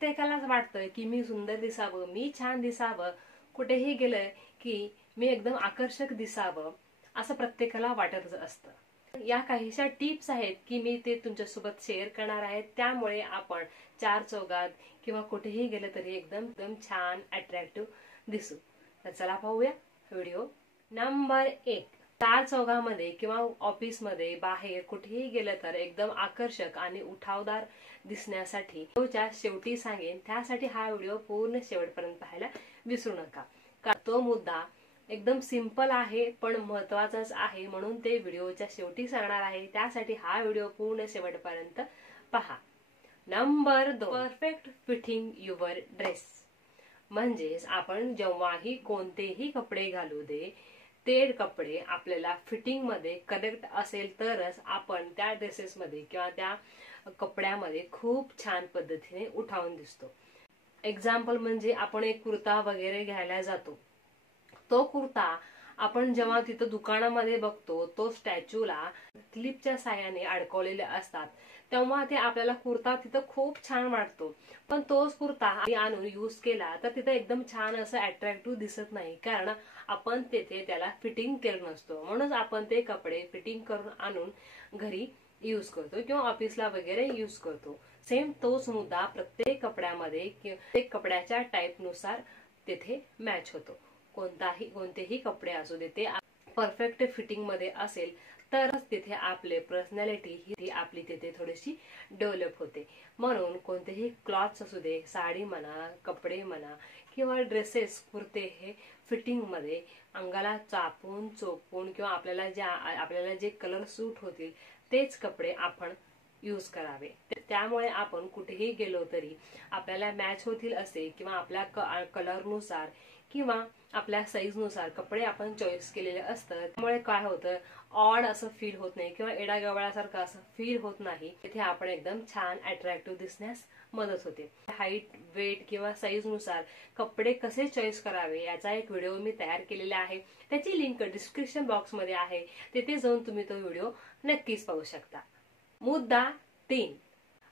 प्रत्येकालाच वाटतं की मी सुंदर दिसावं, मी छान दिसावं, कुठेही गेलं की मी एकदम आकर्षक दिसावं असं प्रत्येकाला वाटत असतं। या काहीशा टिप्स आहेत की मी ते तुमच्यासोबत शेअर करणार आहे, त्यामुळे आपण चार चौघात किंवा कुठेही गेलं तरी एकदम एकदम छान अट्रॅक्टिव्ह दिसू। तर चला पाहूया व्हिडिओ नंबर 1। चार चौघामध्ये किंवा ऑफिस मध्ये बाहेर कुठेही गेलं तर एकदम आकर्षक आणि उठावदार दिसण्यासाठी व्हिडिओच्या शेवटी सांगेन, त्यासाठी हा व्हिडिओ पूर्ण शेवटपर्यंत पाहायला विसरू नका, कारण तो मुद्दा एकदम सिंपल आहे पण महत्त्वाचाच आहे, म्हणून ते व्हिडिओच्या शेवटी सांगणार आहे। त्यासाठी हा व्हिडिओ पूर्ण शेवटपर्यंत पहा। Number 2, perfect fitting your dress. म्हणजेच आपण जेव्हाही कोणतेही कपडे घालू दे, ते कपडे आपल्याला फिटिंग मध्ये करेक्ट असेल तरच आपण त्या ड्रेसेस मध्ये किंवा त्या कपड्यामध्ये खूप छान पद्धतीने उठावून दिसतो। एक्झाम्पल म्हणजे आपण एक कुर्ता वगैरे घ्यायला जातो, तो कुर्ता आपण जेव्हा तिथं दुकानामध्ये बघतो तो स्टॅच्यूला क्लिपच्या साहाय्याने अडकवलेले असतात, तेव्हा ते आपल्याला कुर्ता तिथं खूप छान वाटतो। पण तोच कुर्ता आणून यूज केला तर तिथं एकदम छान असं अट्रॅक्टिव्ह दिसत नाही, कारण आपण तेथे त्याला फिटिंग केलं नसतो। म्हणून आपण ते कपडे फिटिंग करून आणून घरी यूज करतो किंवा ऑफिसला वगैरे यूज करतो। सेम तोच मुद्दा प्रत्येक कपड्यामध्ये प्रत्येक कपड्याच्या टाइप नुसार तिथे मॅच होतो। कोणतेही कपडे असू दे, ते परफेक्ट फिटिंग मध्ये असेल तरच तिथे आपले पर्सनॅलिटी ही आपली तिथे थोडीशी डेव्हलप होते। म्हणून कोणतेही क्लॉथ्स असू दे, साडी म्हणा, कपडे म्हणा किंवा ड्रेसेस, कुर्ते, हे फिटिंग मध्ये अंगाला चापून चोपून किंवा आपल्याला जे कलर सूट होतील तेच कपडे आपण यूज करावे। त्यामुळे आपण कुठेही गेलो तरी आपल्याला मॅच होतील असे किंवा आपल्या कलर नुसार किंवा आपल्या साईज नुसार कपडे आपण चॉईस केलेले असतात। त्यामुळे काय होतं, ऑड असं फील होत नाही किंवा एडागवळ्यासारखं असं फील होत नाही। इथे आपण एकदम छान अट्रॅक्टिव्ह दिसण्यास मदत होते। हाईट, वेट किंवा साईज नुसार कपडे कसे चॉईस करावे याचा एक व्हिडिओ मी तयार केलेला आहे, त्याची लिंक डिस्क्रिप्शन बॉक्स मध्ये आहे, तिथे जाऊन तुम्ही तो व्हिडिओ नक्कीच पाहू शकता। मुद्दा 3,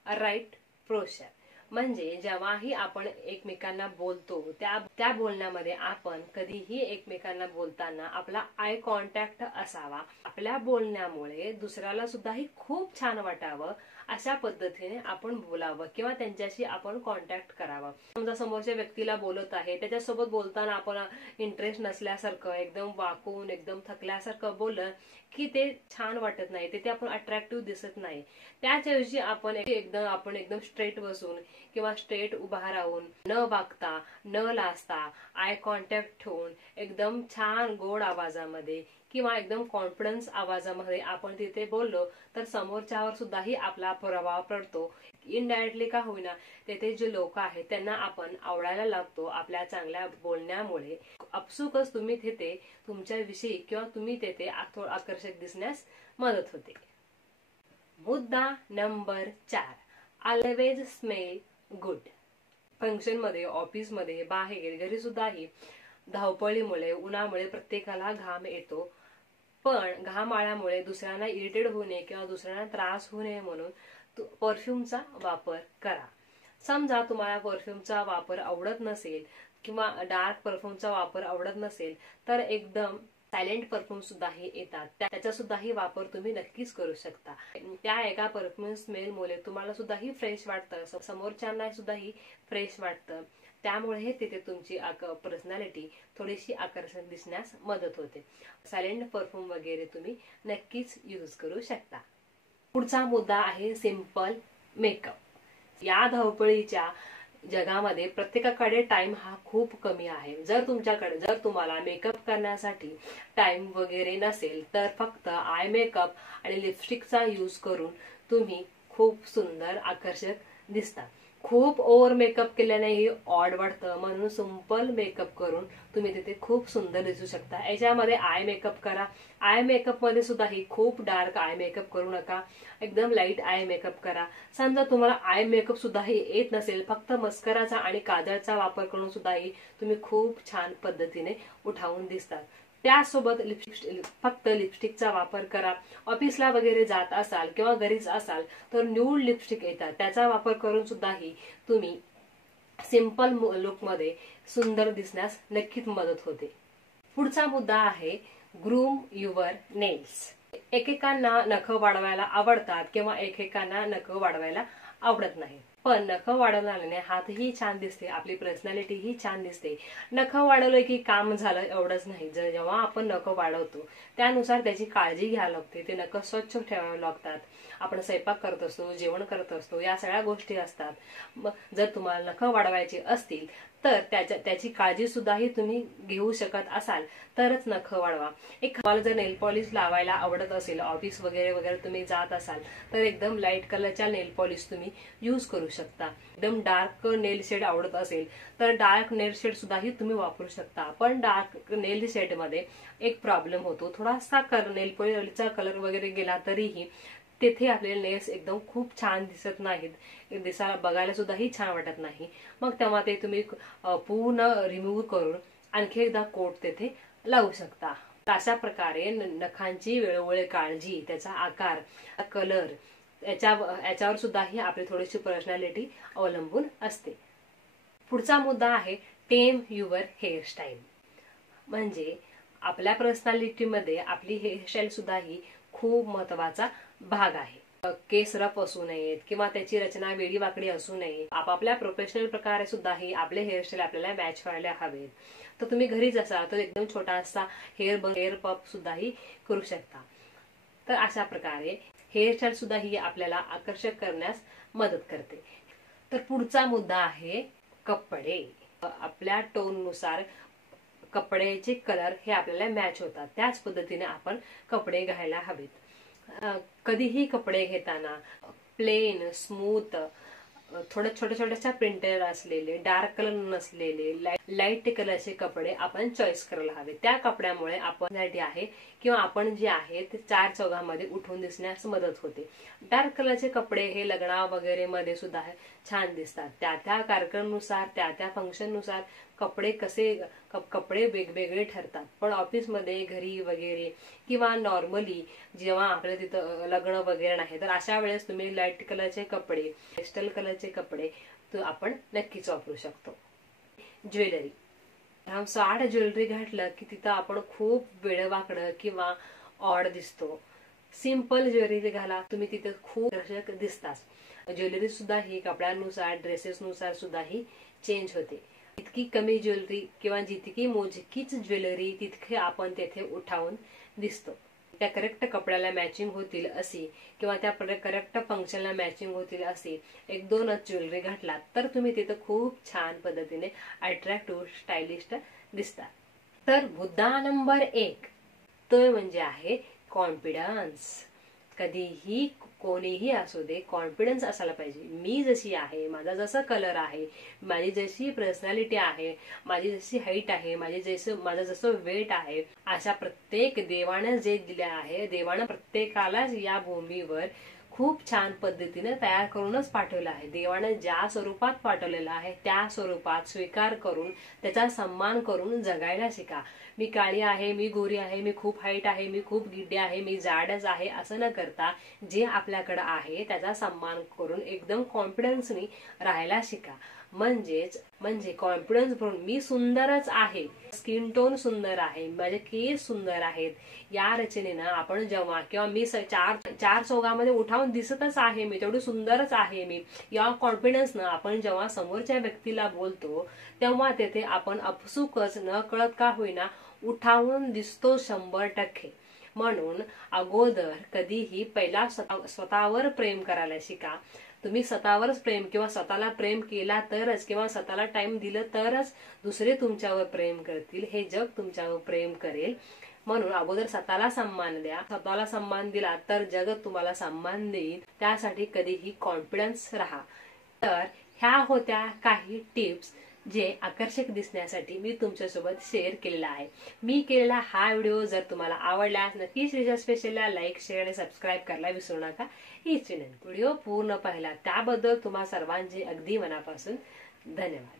राईट पोश्चर। म्हणजे जेव्हाही आपण एकमेकांना बोलतो त्या बोलण्यामध्ये आपण कधीही एकमेकांना बोलताना आपला आय कॉन्टॅक्ट असावा। आपल्या बोलण्यामुळे दुसऱ्याला सुद्धाही खूप छान वाटावं अशा पद्धतीने आपण बोलावं किंवा त्यांच्याशी आपण कॉन्टॅक्ट करावा। समजा समोरच्या व्यक्तीला बोलत आहे, त्याच्यासोबत बोलताना आपण इंटरेस्ट नसल्यासारखं, एकदम वाकून, एकदम थकल्यासारखं बोललं की ते छान वाटत नाही, तिथे आपण अट्रॅक्टिव्ह दिसत नाही। त्याच्याऐवजी आपण एकदम स्ट्रेट बसून किंवा स्ट्रेट उभा राहून, न वाकता, न लाजता, आय कॉन्टॅक्ट ठेवून एकदम छान गोड आवाजामध्ये किंवा एकदम कॉन्फिडन्स आवाजामध्ये आपण तिथे बोललो तर समोरच्यावर सुद्धाही आपला प्रभाव पडतो। इनडायरेक्टली का होईना तेथे जे लोक आहेत त्यांना आपण आवडायला लागतो आपल्या चांगल्या बोलण्यामुळे। अपसुकच तुम्ही तिथे तुमच्याविषयी किंवा तुम्ही तेथे आकर्षक दिसण्यास मदत होते। मुद्दा number 4, always smell good. Function मध्ये, ऑफिस मध्ये, बाहेर, घरी सुद्धाही धावपळीमुळे, उन्हामुळे प्रत्येकाला घाम येतो, पण घाम आल्यामुळे दुसऱ्यांना इरिटेट होऊ नये किंवा दुसऱ्यांना त्रास होऊ नये म्हणून परफ्यूमचा वापर करा। समजा तुम्हाला परफ्यूमचा वापर आवडत नसेल किंवा डार्क परफ्यूमचा वापर आवडत नसेल तर एकदम सायलेंट परफ्यूम सुद्धाही येतात, त्याचा सुद्धाही वापर तुम्ही नक्कीच करू शकता। त्या एका परफ्यूम स्मेल मुळे तुम्हाला सुद्धाही फ्रेश वाटतं, समोरच्यांना सुद्धाही फ्रेश वाटतं, त्यामुळे तिथे तुमची पर्सनॅलिटी थोडीशी आकर्षक दिसण्यास मदत होते। सायलेंट परफ्यूम वगैरे तुम्ही नक्कीच यूज करू शकता। पुढचा मुद्दा आहे सिंपल मेकअप। या धावपळीच्या जगामध्ये प्रत्येकाकडे टाइम हा खूप कमी आहे। जर तुम्हाला मेकअप करण्यासाठी टाइम वगैरे नसेल तर फक्त आय मेकअप आणि लिपस्टिकचा यूज करून तुम्ही खूप सुंदर आकर्षक दिसता। खूप ओव्हर मेकअप केल्यानेही ऑड वाटतं, म्हणून सिंपल मेकअप करून तुम्ही तिथे खूप सुंदर दिसू शकता। याच्यामध्ये आय मेकअप करा। आय मेकअप मध्ये सुद्धाही खूप डार्क आय मेकअप करू नका, एकदम लाईट आय मेकअप करा। समजा तुम्हाला आय मेकअप सुद्धाही येत नसेल, फक्त मस्कराचा आणि काजळचा वापर करून सुद्धाही तुम्ही खूप छान पद्धतीने उठावून दिसतात। त्यासोबत फक्त लिपस्टिकचा वापर करा। ऑफिसला वगैरे जात असाल किंवा घरीच असाल तर न्यूड लिपस्टिक येतात, त्याचा वापर करून सुद्धाही तुम्ही सिंपल लुक मध्ये सुंदर दिसण्यास नक्कीच मदत होते. पुढचा मुद्दा आहे ग्रूम युअर नेल्स. एकेकांना नख वाढवायला आवडतात किंवा एकेकांना नख वाढवायला आवडत नाही. पण नख वाढवल्याने हातही छान दिसते, आपली पर्सनॅलिटी ही छान दिसते. नख वाढवलं की काम झालं एवढंच नाही. जेव्हा आपण नख वाढवतो त्यानुसार त्याची काळजी घ्यावी लागते. ते नख स्वच्छ ठेवावे लागतात. आपण स्वयंपाक करत असतो, जेवण करत असतो, या सगळ्या गोष्टी असतात. मग जर तुम्हाला नख वाढवायचे असतील तर त्याची काळजी सुद्धाही तुम्ही घेऊ शकत असाल तरच नख वाढवा. तुम्हाला जर नेल पॉलिश लावायला आवडत असेल, ऑफिस वगैरे वगैरे तुम्ही जात असाल तर एकदम लाईट कलरच्या नेल पॉलिश तुम्ही यूज करू शकता. एकदम डार्क नेल शेड आवडत असेल तर डार्क नेल शेड सुद्धाही तुम्ही वापरू शकता. पण डार्क नेल शेड मध्ये एक प्रॉब्लेम होतो, थोडासा नेल पॉलिशचा कलर वगैरे गेला तरीही तेथे आपले नेल्स एकदम खूप छान दिसत नाहीत, दिसायला बघायला सुद्धाही छान वाटत नाही. मग तेव्हा ते तुम्ही पूर्ण रिमूव्ह करून आणखी एकदा कोट तेथे लावू शकता. अशा प्रकारे नखांची वेळोवेळी काळजी, त्याचा आकार, कलर याच्यावर सुद्धाही आपली थोडीशी पर्सनॅलिटी अवलंबून असते. पुढचा मुद्दा आहे टेम युअर हेअरस्टाईल. म्हणजे आपल्या पर्सनॅलिटीमध्ये आपली हेअरस्टाईल सुद्धाही खूप महत्वाचा भाग आहे. केस रफ असू नयेत किंवा त्याची रचना वेडी वाकडी असू नये. आपापल्या प्रोफेशनल प्रकारे सुद्धाही आपले हेअरस्टाईल आपल्याला मॅच व्हायला हवेत. तर तुम्ही घरीच असाल तर एकदम छोटासा हेअर पप सुद्धाही करू शकता. तर अशा प्रकारे हेअरस्टाईल सुद्धाही आपल्याला आकर्षक करण्यास मदत करते. तर पुढचा मुद्दा आहे कपडे. आपल्या टोननुसार कपड्याचे कलर हे आपल्याला मॅच होतात, त्याच पद्धतीने आपण कपडे घालायला हवेत. कधीही कपडे घेताना प्लेन, स्मूथ, थोड्या छोट्या प्रिंटेड असलेले, डार्क कलर नसलेले, लाईट कलरचे कपडे आपण चॉईस करायला हवे. त्या कपड्यामुळे आपण आहे किंवा आपण जे आहे ते चार चौघामध्ये उठून दिसण्यास मदत होते. डार्क कलरचे कपडे हे लग्ना वगैरे मध्ये सुद्धा छान दिसतात. त्या कार्यक्रमानुसार, त्या फंक्शन नुसार कपडे वेगवेगळे ठरतात. पण ऑफिसमध्ये, घरी वगैरे किंवा नॉर्मली जेव्हा आपल्या तिथं लग्न वगैरे नाही तर अशा वेळेस तुम्ही लाईट कलरचे कपडे, पेस्टल कलरचे कपडे आपण नक्कीच वापरू शकतो. ज्वेलरी. साड ज्वेलरी घातलं की तिथं आपण खूप वेडवाकडं किंवा ऑड दिसतो. सिंपल ज्वेलरी घाला तुम्ही तिथे खूप आकर्षक दिसतात. ज्वेलरी सुद्धा ही कपड्यानुसार, ड्रेसेसनुसार सुद्धा ही चेंज होते. जितकी कमी ज्वेलरी किंवा जितकी मोजकीच ज्वेलरी तितके आपण तेथे उठावून दिसतो. त्या करेक्ट कपड्याला मॅचिंग होतील अशी किंवा त्या करेक्ट फंक्शनला मॅचिंग होतील अशी एक दोनच ज्वेलरी घातलात तर तुम्ही तिथं खूप छान पद्धतीने अट्रॅक्टिव्ह, स्टायलिश दिसतात. तर मुद्दा नंबर 1 तो म्हणजे आहे कॉन्फिडन्स. कधीही कोणीही असू दे, कॉन्फिडन्स असायला पाहिजे. मी जशी आहे, माझा जसा कलर आहे, माझी जशी पर्सनॅलिटी आहे, माझी जशी हाईट आहे, माझं जसं वेट आहे, अशा प्रत्येक देवानं जे दिले आहे, देवानं प्रत्येकालाच या भूमीवर खूप छान पद्धतीने तयार करूनच पाठवलं आहे. देवानं ज्या स्वरूपात पाठवलेलं आहे त्या स्वरूपात स्वीकार करून त्याचा सन्मान करून जगायला शिका. मी काळी आहे, मी गोरी आहे, मी खूप हाईट आहे, मी खूप गिड्डी आहे, मी जाडच आहे असं न करता जे आपल्याकडे आहे त्याचा सन्मान करून एकदम कॉन्फिडन्सनी राहायला शिका. म्हणजे कॉन्फिडन्स भरून मी सुंदरच आहे, स्किन टोन सुंदर आहे, माझे केस सुंदर आहेत, या रचनेनं आपण जेव्हा किंवा मी चार चौघामध्ये उठावून दिसतच आहे, मी तेवढी सुंदरच आहे मी, या कॉन्फिडन्सनं आपण जेव्हा समोरच्या व्यक्तीला बोलतो तेव्हा तेथे आपण अपसुकच न कळत का होईना उठावून दिसतो 100%. म्हणून अगोदर कधीही पहिला स्वतःवर प्रेम करायला शिका. तुम्ही स्वतःवरच प्रेम किंवा स्वतःला प्रेम केला तरच किंवा स्वतःला टाइम दिलं तरच दुसरे तुमच्यावर प्रेम करतील, हे जग तुमच्यावर प्रेम करेल. म्हणून अगोदर स्वतःला सन्मान द्या. स्वतःला सन्मान दिला तर जग तुम्हाला सन्मान देईल. त्यासाठी कधीही कॉन्फिडन्स राहा. तर ह्या होत्या काही टिप्स जे आकर्षक दिसण्यासाठी मी तुमच्यासोबत शेअर केलेला आहे. मी केलेला हा व्हिडिओ जर तुम्हाला आवडला नक्कीच श्रीजा स्पेशलला लाईक, शेअर आणि सबस्क्राईब करायला विसरू नका. हीच विनंती. व्हिडिओ पूर्ण पाहिला त्याबद्दल तुम्हा सर्वांचे अगदी मनापासून धन्यवाद.